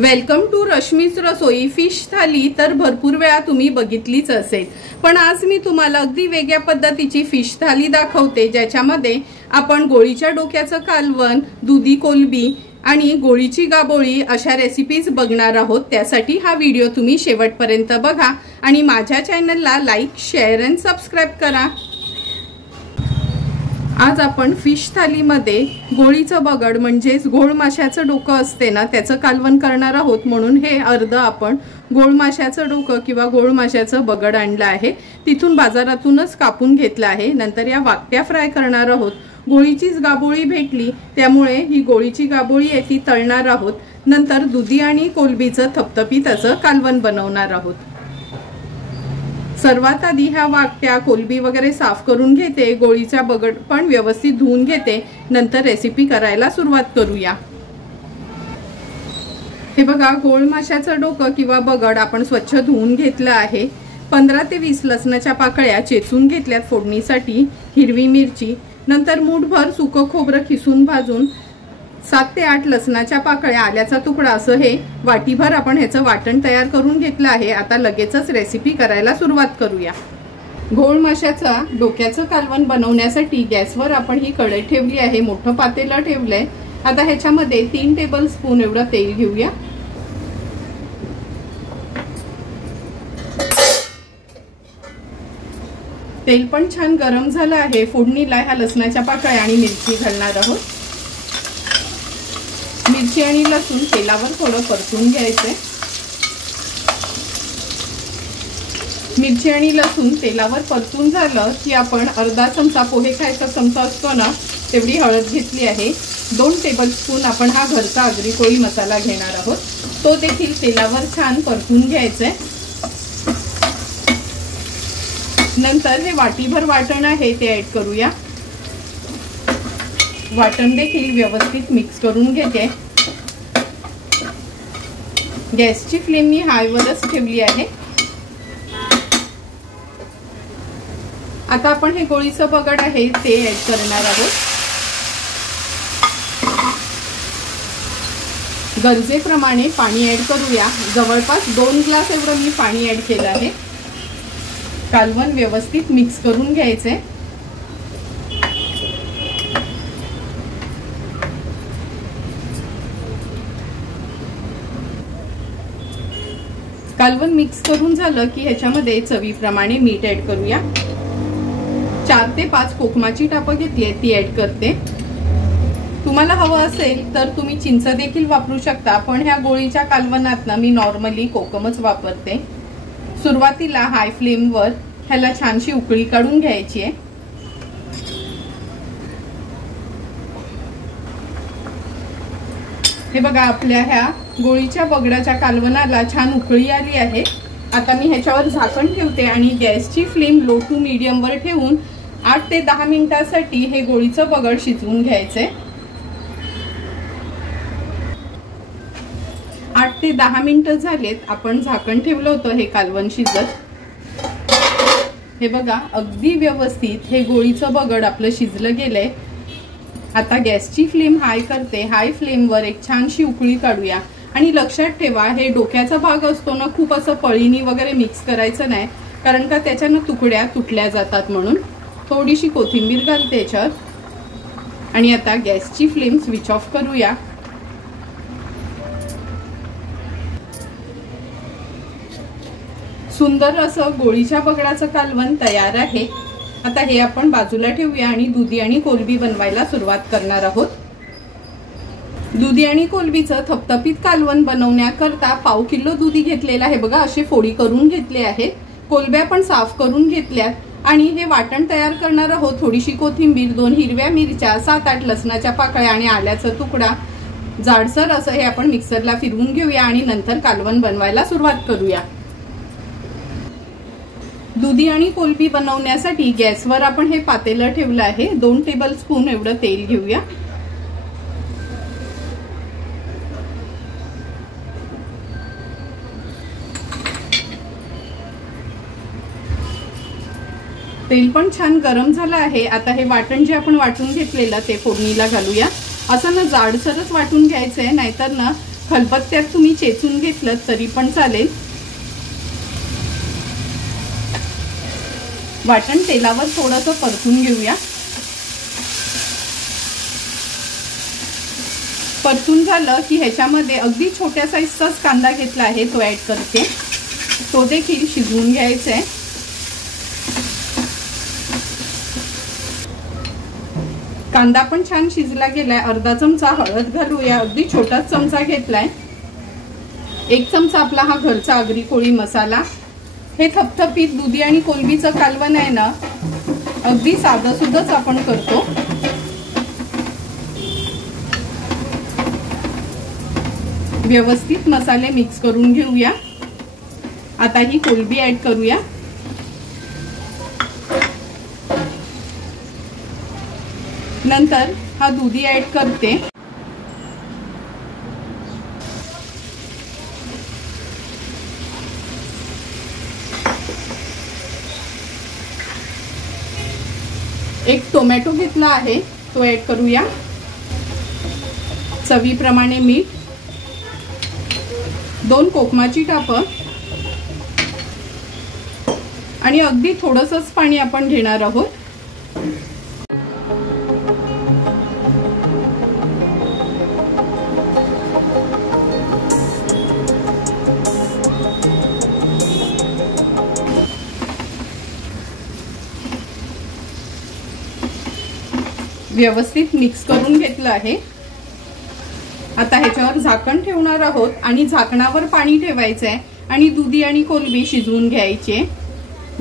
Welcome to रश्मीच रसोई। Fish thali तर भरपूर वेळा तुम्ही बघितलीच असेल, पण आज मी तुम्हाला अगदी वेगळ्या पद्धतीची फिश थाली दाखवते, ज्याच्यामध्ये आपण गोळीच्या डोक्याचं कालवण, दुधी कोलंबी आणि गोळीची गाबोळी अशा रेसिपीज बघणार आहोत। त्यासाठी हा व्हिडिओ तुम्ही शेवटपर्यंत बघा आणि माझ्या चॅनलला लाईक, शेअर आणि सबस्क्राइब करा। आज आपण फिश थालीमध्ये गोळीचं बगड म्हणजेच घोळ माशाचं डोकं असते ना, त्याचं कालवण करणार आहोत। म्हणून हे अर्ध आपण घोळ माशाचं डोकं किंवा घोळ माशाचं बगड आणलं आहे, तिथून बाजारातूनच कापून घेतलं आहे। नंतर या वाकट्या फ्राय करणार आहोत। गोळीचीच गाबोळी भेटली त्यामुळे ही गोळीची गाबोळी आहे ती तळणार आहोत। नंतर दुधी आणि कोलंबीचं थपथपीत असं कालवण बनवणार आहोत। सर्वात आधी ह्या वाकट्या कोलंबी वगैरे साफ करून घेते, गोळीचा बगड पण व्यवस्थित धुवून घेते। नंतर रेसिपी करायला सुरुवात करूया। हे बघा, घोळ माशाचं डोकं किंवा बगड आपण स्वच्छ धुवून घेतलं आहे। 15 ते 20 लसणाच्या पाकळ्या चेचून घेतल्यात फोडणीसाठी, हिरवी मिरची, नंतर मूठभर सुकं खोबरं खिसून भाजून 7 ते 8 लसणाच्या पाकळ्या, आल्याचा तुकडा असं हे वाटीभर आपण ह्याचं वाटण तयार करून घेतलं आहे। आता लगेचच रेसिपी करायला सुरुवात करूया। घोळ माशाचा डोक्याचं कालवण बनवण्यासाठी गॅसवर आपण ही कढई ठेवली आहे, मोठं पातेलं ठेवलंय। आता ह्याच्यामध्ये 3 टेबलस्पून एवढं तेल घेऊया। तेल पण छान गरम झालं आहे। फोडणीला ह्या लसणाच्या पाकळ्या आणि मिरची घालणार आहोत। मिरची आणि लसूण तेलावर थोडं परतून घ्यायचंय। मिरची आणि लसूण तेलावर परतून झालं की आपण अर्धा चमचा, पोहे खायचा चमचा असतो ना तेवढी हळद घेतली आहे। 2 टेबलस्पून आपण हा घरचा आगरी कोळी मसाला घेणार आहोत, तो देखील तेलावर छान परतून घ्यायचंय। नंतर हे वाटीभर वाटण आहे ते ऍड करूया। वाटण देखील व्यवस्थित मिक्स करून घेते। गॅसची फ्लेम मी हायवरच ठेवली आहे। आता आपण हे गोळीचं बगड आहे ते ऍड करणार आहोत। गरजेप्रमाणे पाणी ऍड करूया। जवळपास 2 ग्लास एवढं मी पाणी ऍड केलं आहे। कालवण व्यवस्थित मिक्स करून घ्यायचे। कालवण मिक्स करून झालं की ह्याच्यामध्ये चवीप्रमाणे मीठ ऍड करूया। 4 ते 5 कोकमाची टापं घेतली ती ऍड करते। तुम्हाला हवं असेल तर तुम्ही चिंच देखील वापरू शकता, पण ह्या गोळीच्या कालवणात ना मी नॉर्मली कोकमच वापरते। सुरुवातीला हाय फ्लेमवर ह्याला छानशी उकळी काढून घ्यायची आहे। हे बघा, आपल्या ह्या गोळीच्या बगडाच्या कालवणाला छान उकळी आली आहे। आता मी ह्याच्यावर झाकण ठेवते आणि गॅसची फ्लेम लो टू मीडियम वर ठेवून 8 ते 10 मिनिटांसाठी हे गोळीचं बगड शिजवून घ्यायचंय। 8 ते 10 मिनिटं झालेत, आपण झाकण ठेवलं होतं हे कालवण शिजत। हे बघा, अगदी व्यवस्थित हे गोळीचं बगड आपलं शिजलं गेलंय। आता गॅसची फ्लेम हाय करते। हाय फ्लेमवर एक छानशी उकळी काढूया आणि लक्षात ठेवा, हे डोक्याचा भाग असतो ना, खूप असं पळीनी वगैरे मिक्स करायचं नाही, कारण का त्याच्यानं तुकड्या तुटल्या जातात। म्हणून थोडीशी कोथिंबीर घालते याच्यात आणि आता गॅसची फ्लेम स्विच ऑफ करूया। सुंदर असं गोळीच्या बगडाचं कालवण तयार आहे। आता हे आपण बाजूला ठेवूया आणि दुधी आणि कोलंबी बनवायला सुरुवात करणार आहोत। दुधी आणि कोलंबीचं थपथपीत कालवण बनवण्याकरता पाव किलो दुधी घेतलेला आहे। बघा, असे फोडी करून घेतले आहेत। कोलंब्या पण साफ करून घेतल्यात आणि हे वाटण तयार करणार आहोत। थोडीशी कोथिंबीर, 2 हिरव्या मिरच्या, 7-8 लसणाच्या पाकळ्या आणि आल्याचा तुकडा, जाडसर असं हे आपण मिक्सरला फिरवून घेऊया आणि नंतर कालवण बनवायला सुरुवात करूया। दुधी आणि कोलंबी बनवण्यासाठी गॅसवर आपण हे पातेलं ठेवलं आहे। 2 टेबलस्पून एवढं तेल घेऊया। तेल पण छान गरम झालं आहे। आता हे वाटण जे आपण वाटून घेतलेलं ते फोडणीला घालूया। असं ना जाडसरच वाटून घ्यायचंय, नाहीतर ना खलबत्त्यात तुम्ही चेचून घेतलं तरी पण चालेल। वाटण तेलावर थोडंसं परतून घेऊया। परतून झालं की ह्याच्यामध्ये अगदी छोट्या साईजचाच कांदा घेतला आहे तो ऍड करते, तो देखील शिजवून घ्यायचा आहे। कांदा पण छान शिजला गेलाय। अर्धा चमचा हळद घालूया, अगदी छोटाच चमचा घेतलाय। 1 चमचा आपला हा घरचा आगरी कोळी मसाला। हे थपथपीत दुधी आणि कोलंबीचं कालवण आहे ना, अगदी साधं सुद्धच आपण करतो। व्यवस्थित मसाले मिक्स करून घेऊया। आता ही कोलंबी ऍड करूया। नंतर हा दुधी ऍड करते। एक टोमॅटो घेतला आहे तो ऍड करूया। चवीप्रमाणे मीठ, 2 कोकमाची टापं आणि अगदी थोडंसंच पाणी आपण घेणार आहोत। व्यवस्थित मिक्स करून घेतलं आहे। आता ह्याच्यावर झाकण ठेवणार आहोत आणि झाकणावर पाणी ठेवायचं आहे आणि दुधी आणि कोलंबी शिजवून घ्यायचे।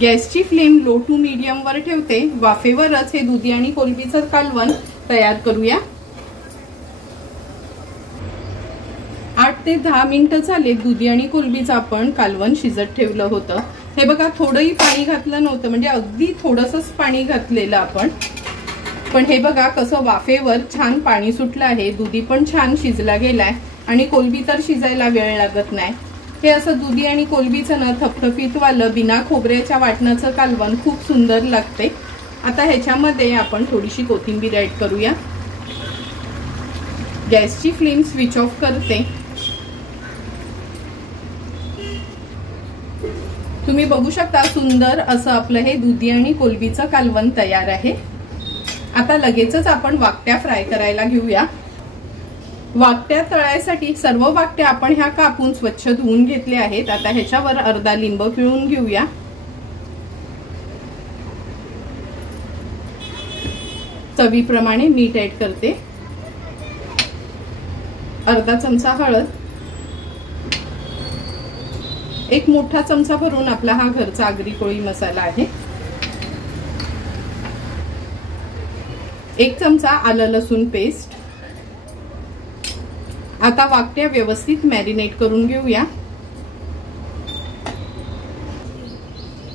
गॅसची फ्लेम लो टू मीडियम वर ठेवते। वाफेवरच हे दुधी आणि कोलंबीचं कालवण तयार करूया। 8 ते 10 मिनिटं झाले दुधी आणि कोलंबीचं आपण कालवण शिजत ठेवलं होतं। हे बघा, थोडंही पाणी घातलं नव्हतं, म्हणजे अगदी थोडंसंच पाणी घातलेलं आपण। पण हे बघा कसं वाफेवर छान पाणी सुटलं आहे। दुधी पण छान शिजला गेलाय आणि कोलंबी तर शिजायला वेळ लागत नाही। हे असं दुधी आणि कोलंबीचं ना थपथपीत वालं बिना खोबऱ्याच्या वाटणाचं कालवण खूप सुंदर लागते। आता ह्याच्यामध्ये आपण थोडीशी कोथिंबीर ऍड करूया। गॅसची फ्लेम स्विच ऑफ करते। तुम्ही बघू शकता सुंदर असं आपलं हे दुधी आणि कोलंबीचं कालवण तयार आहे। आता लगेचच आपण वाकट्या फ्राय करायला घेऊया। वाकट्या तळायसाठी सर्व वाकट्या आपण ह्या कापून स्वच्छ धुवून घेतले आहेत। आता ह्याच्यावर अर्धा लिंब पिळून घेऊया। चवीप्रमाणे मीठ ऍड करते, अर्धा चमचा हळद, 1 मोठा चमचा भरून आपला हा घरचा आगरी कोळी मसाला आहे, 1 चमचा आलं लसूण पेस्ट। आता वाकट्या व्यवस्थित मॅरिनेट करून घेऊया।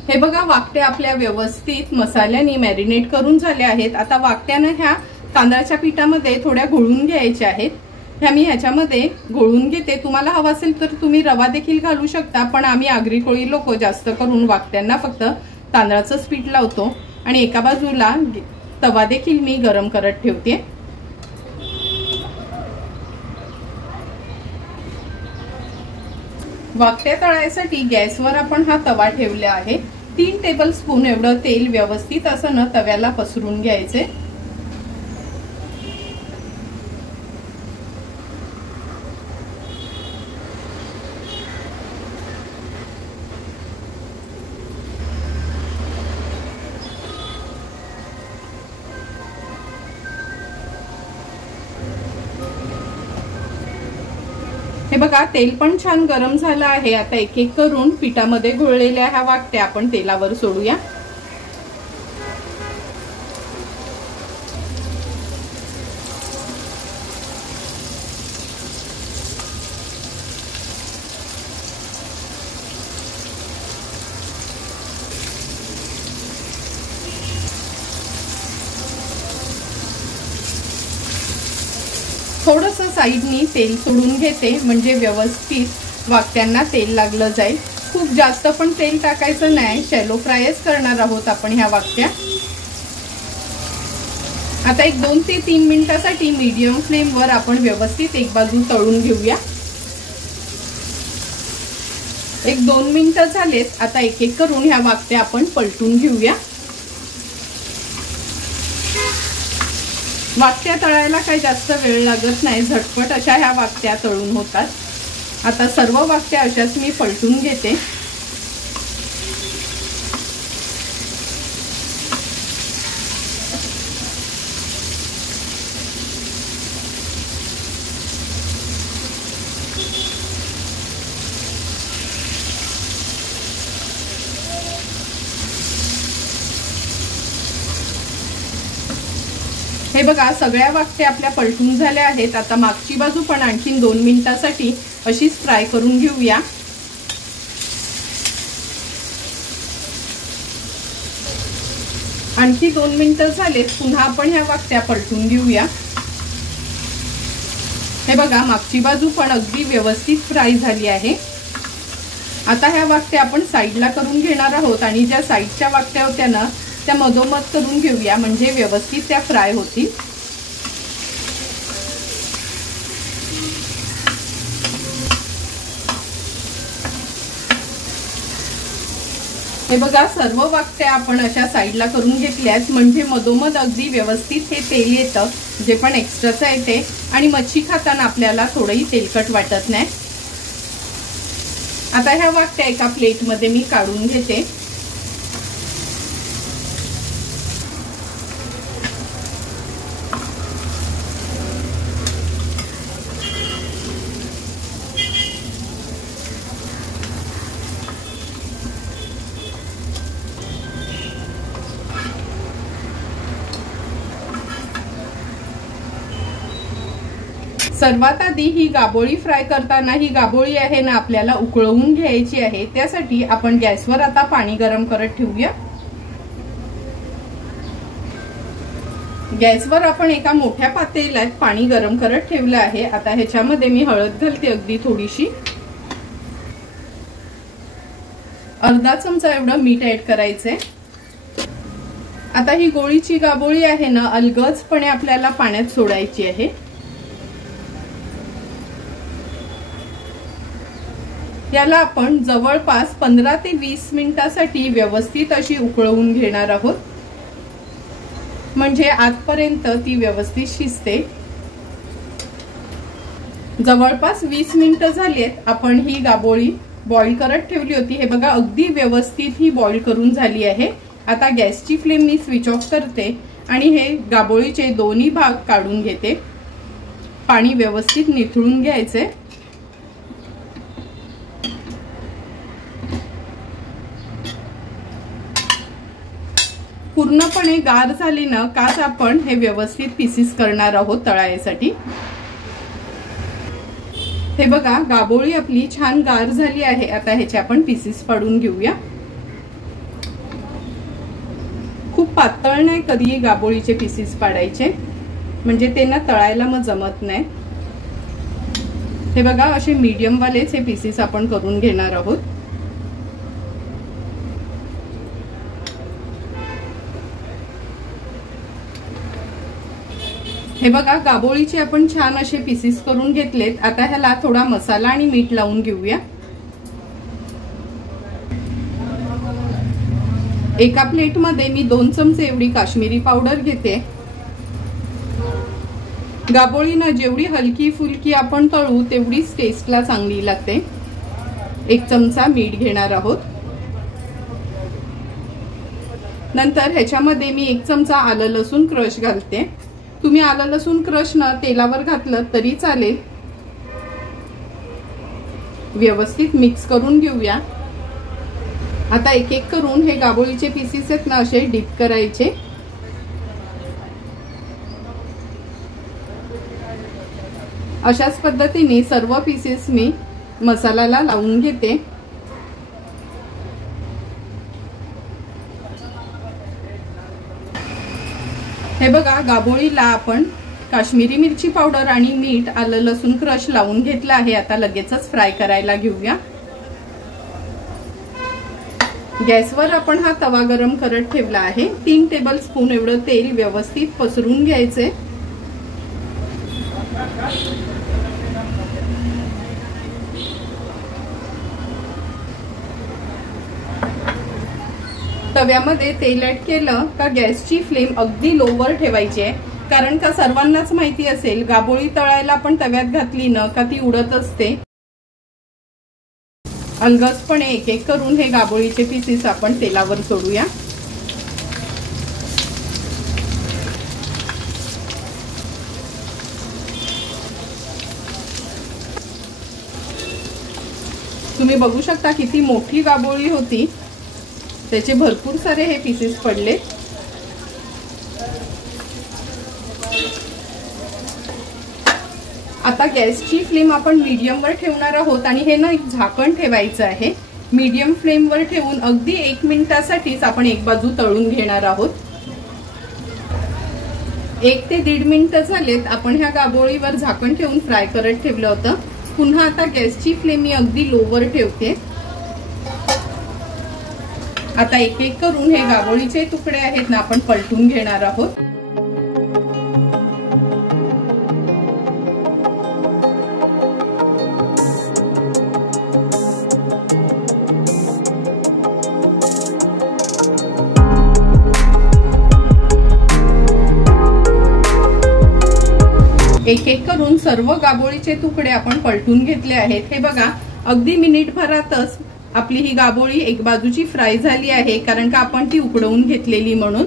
हे बघा, वाकट्या आपल्या व्यवस्थित मसाल्याने मॅरिनेट करून झाल्या आहेत। आता वाकट्यानं ह्या तांदळाच्या पिठामध्ये थोड्या घोळून घ्यायच्या आहेत। ह्या मी ह्याच्यामध्ये घोळून घेते। तुम्हाला हवा असेल तर तुम्ही रवा देखील घालू शकता, पण आम्ही आगरी कोळी लोक जास्त करून वाकट्यांना फक्त तांदळाचंच पीठ लावतो आणि एका बाजूला तवा देखील मी गरम करत ठेवते। वाकट्या तळायसाठी गॅसवर आपण हा तवा ठेवला आहे। 3 टेबलस्पून एवढं तेल व्यवस्थित असं न तव्याला पसरून घ्यायचे। हे बघा, तेल पण छान गरम झालं आहे। आता एक एक करून पिठामध्ये घोळलेल्या ह्या वाकट्या आपण तेलावर सोडूया। थोडंसं साईडनी तेल सोडून घेते, म्हणजे व्यवस्थित वाकट्यांना तेल लागलं जाईल। खूप जास्त पण तेल टाकायचं नाही, शॅलो फ्रायच करणार आहोत आपण ह्या वाकट्या। आता एक 2 ते 3 मिनिटासाठी मीडियम फ्लेमवर आपण व्यवस्थित एक बाजू तळून घेऊया। एक 2 मिनिटं झालेत। आता एक एक करून ह्या वाकट्या आपण पलटून घेऊया। वाकट्या तळायला काही जास्त वेळ लागत नाही, झटपट अशा ह्या वाकट्या तळून होतात। आता सर्व वाकट्या अशाच मी पलटून घेते। हे बघा, सगळ्या वाकट्या आपल्या पलटून झाल्या आहेत। आता मागची बाजू पण आणखीन 2 मिनिटांसाठी अशीच फ्राय करून घेऊया। आणखी 2 मिनिटं झालेत, पुन्हा आपण ह्या वाकट्या पलटून घेऊया। हे बघा, मागची बाजू पण अगदी व्यवस्थित फ्राय झाली आहे। आता ह्या वाकट्या आपण साईडला करून घेणार आहोत आणि ज्या साईडच्या वाकट्या होत्या ना त्या मधोमध करून घेऊया, म्हणजे व्यवस्थित त्या फ्राय होतील। हे बघा, सर्व वाकट्या आपण अशा साईडला करून घेतल्यात, म्हणजे मधोमध अगदी व्यवस्थित हे तेल येतं, जे पण एक्स्ट्राचं येते आणि मच्छी खाताना आपल्याला थोडंही तेलकट वाटत नाही। आता ह्या वाकट्या एका प्लेटमध्ये मी काढून घेते। सर्वात आधी ही गाबोळी फ्राय करताना ही गाबोळी आहे ना आपल्याला उकळवून घ्यायची आहे। त्यासाठी आपण गॅसवर आता पाणी गरम करत ठेवूया। गॅसवर आपण एका मोठ्या पातेल्यात पाणी गरम करत ठेवलं आहे। आता ह्याच्यामध्ये मी हळद घालते, अगदी थोडीशी, अर्धा चमचा एवढं मीठ ऍड करायचंय। आता ही गोळीची गाबोळी आहे ना अलगदपणे आपल्याला पाण्यात सोडायची आहे। याला आपण जवळपास 15 ते 20 मिनिटांसाठी व्यवस्थित अशी उकळवून घेणार आहोत, म्हणजे आतपर्यंत ती व्यवस्थित शिजते। जवळपास 20 मिनिटं झालीत, आपण ही गाबोळी बॉईल करत ठेवली होती। हे बघा, अगदी व्यवस्थित ही बॉईल करून झाली आहे। आता गॅसची फ्लेम मी स्विच ऑफ करते आणि हे गाबोळीचे दोन्ही भाग काढून घेते। पाणी व्यवस्थित निथळून घ्यायचे। पूर्णपणे गार झाली ना काच आपण हे व्यवस्थित पीसेस करणार आहोत तळायसाठी। हे बघा, गाबोळी आपली छान गार झाली आहे। आता ह्याचे आपण पीसेस पाडून घेऊया। खूप पातळ नाही कधी गाबोळीचे पीसेस पाडायचे, म्हणजे ते ना तळायला मग जमत नाही। हे बघा, असे मीडियम वालेच हे पीसेस आपण करून घेणार आहोत। हे बघा, गाबोळीचे आपण छान असे पीसेस करून घेतलेत। आता ह्याला थोडा मसाला आणि मीठ लावून घेऊया। एका प्लेटमध्ये मी 2 चमचे एवढी काश्मीरी पावडर घेते। गाबोळी ना जेवढी हलकी फुलकी आपण तळू तेवढीच टेस्टला चांगली लागते। 1 चमचा मीठ घेणार आहोत। नंतर ह्याच्यामध्ये मी 1 चमचा आलं लसूण क्रश घालते। तुम्ही आलं लसूण क्रश ना तेलावर घातलं तरी चालेल। व्यवस्थित मिक्स करून घेऊया। आता एक एक करून हे गाबोळीचे पीसेस आहेत ना असे डीप करायचे। अशाच पद्धतीने सर्व पीसेस मी मसाल्याला लावून घेते। हे बघा, गाबोळीला आपण काश्मीरी मिरची पावडर आणि मीठ, आलं लसूण क्रश लावून घेतलं आहे। आता लगेचच फ्राय करायला घेऊया। गॅसवर आपण हा तवा गरम करत ठेवला आहे। 3 टेबलस्पून एवढं तेल व्यवस्थित पसरून घ्यायचे। तव्यामध्ये तेल ऍड केलं का गॅसची फ्लेम अगदी लोवर ठेवायची आहे, कारण का सर्वांनाच माहिती असेल गाबोळी तळायला आपण तव्यात घातली ना का ती उडत असते। अलगदपणे एक एक करून हे गाबोळीचे पीसेस आपण तेलावर सोडूया। तुम्ही बघू शकता किती मोठी गाबोळी होती, त्याचे भरपूर सारे हे पीसेस पडले। आता गॅसची फ्लेम आपण मीडियम वर ठेवणार आहोत आणि हे ना एक झाकण ठेवायचं आहे। मीडियम फ्लेम वर ठेवून अगदी 1 मिनिटासाठीच आपण एक बाजू तळून घेणार आहोत। 1 ते 1.5 मिनिट झालेत आपण ह्या गाबोळीवर झाकण ठेवून फ्राय करत ठेवलं होतं। पुन्हा आता गॅसची फ्लेम मी अगदी लोवर ठेवते। आता एक एक करून हे गाबोळीचे तुकडे आहेत ना आपण पलटून घेणार आहोत। एक एक करून सर्व गाबोळीचे तुकडे आपण पलटून घेतले आहेत। हे बघा अगदी मिनिटभरातच आपली ही गाबोळी एक बाजूची फ्राय झाली आहे, कारण का आपण ती उकडवून घेतलेली म्हणून।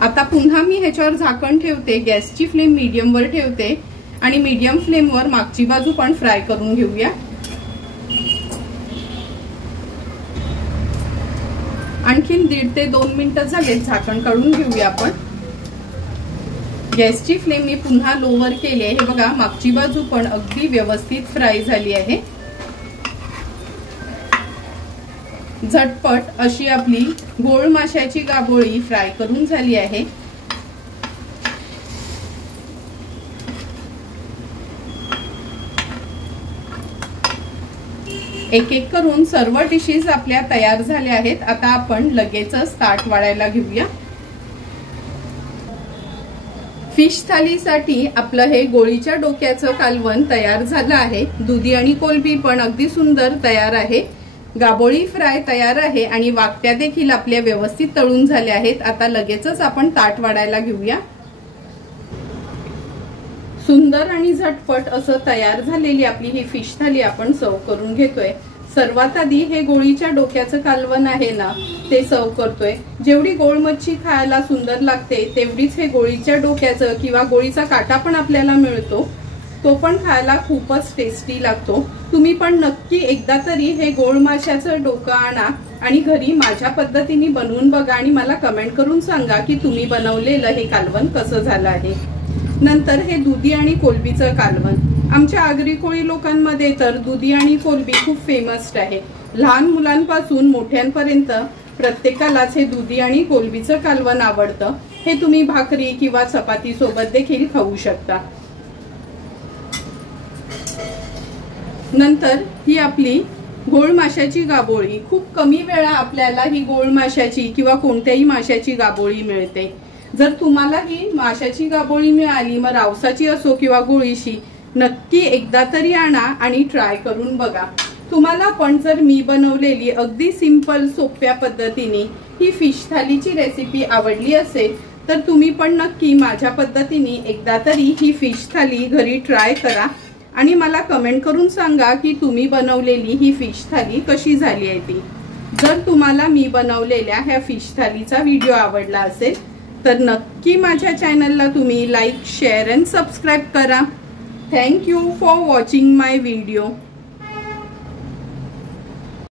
आता पुन्हा मी ह्याच्यावर झाकण ठेवते, गॅसची फ्लेम मीडियम वर ठेवते आणि मीडियम फ्लेम वर मागची बाजू पण फ्राय करून घेऊया। आणखीन 1.5 ते 2 मिनिटं झाले, झाकण काढून घेऊया आपण। गॅसची फ्लेम मी पुन्हा लोवर केली आहे। हे बघा मागची बाजू पण अगदी व्यवस्थित फ्राय झाली आहे। झटपट अशी आपली गोळ माशाची गाबोळी फ्राय करून झाली आहे। एक एक करून सर्व डिशेस आपल्या तयार झाल्या आहेत। आता आपण लगेचच ताट वाढायला घेऊया। फिश थालीसाठी आपलं हे गोळीच्या डोक्याचं कालवण तयार झालं आहे। दुधी आणि कोलंबी पण अगदी सुंदर तयार आहे। गाबोळी फ्राय तयार आहे आणि वाकट्या देखील आपल्या व्यवस्थित तळून झाल्या आहेत। आता लगेचच आपण ताट वाढायला घेऊया। सुंदर आणि झटपट असं तयार झालेली आपली ही फिश थाली आपण सर्व करून घेतोय। सर्वात आधी हे गोळीच्या डोक्याचं कालवण आहे ना ते सर्व करतोय। जेवढी गोळ मच्छी खायला सुंदर लागते तेवढीच हे गोळीच्या डोक्याचं किंवा गोळीचा काटा पण आपल्याला मिळतो, तो पण खायला खूपच टेस्टी लागतो। तुम्ही पण नक्की एकदा तरी हे गोळ माशाचं डोकं आणा आणि घरी माझ्या पद्धतीने बनवून बघा आणि मला कमेंट करून सांगा की तुम्ही बनवलेलं हे कालवण कसं झालं आहे। नंतर हे दुधी आणि कोलंबीचं कालवण, आमच्या आगरी कोळी लोकांमध्ये तर दुधी आणि कोलंबी खूप फेमस आहे। लहान मुलांपासून मोठ्यांपर्यंत प्रत्येकालाच हे दुधी आणि कोलंबीचं कालवण आवडतं। हे तुम्ही भाकरी किंवा चपाती सोबत देखील खाऊ शकता। नंतर ही आपली गोळ माशाची गाबोळी, खूप कमी वेळा आपल्याला ही गोळ माशाची किंवा कोणत्याही माशाची गाबोळी मिळते। जर तुम्हाला ही माशाची गाबोळी मिळाली, मग रावसाची असो किंवा गोळीशी, नक्की एकदा तरी आणा आणि ट्राय करून बघा। तुम्हाला पण जर मी बनवलेली अगदी सिंपल सोप्या पद्धतीने ही फिश थालीची रेसिपी आवडली असेल तर तुम्ही पण नक्की माझ्या पद्धतीने एकदा तरी ही फिश थाली घरी ट्राय करा आणि मला कमेंट करून सांगा की तुम्ही बनवलेली ही फिश थाली कशी झाली आहे ती। जर तुम्हाला मी बनवलेल्या ह्या फिश थालीचा व्हिडिओ आवडला असेल तर नक्की माझ्या चॅनलला तुम्ही लाईक, शेअर अँड सबस्क्राईब करा। Thank you for watching my video.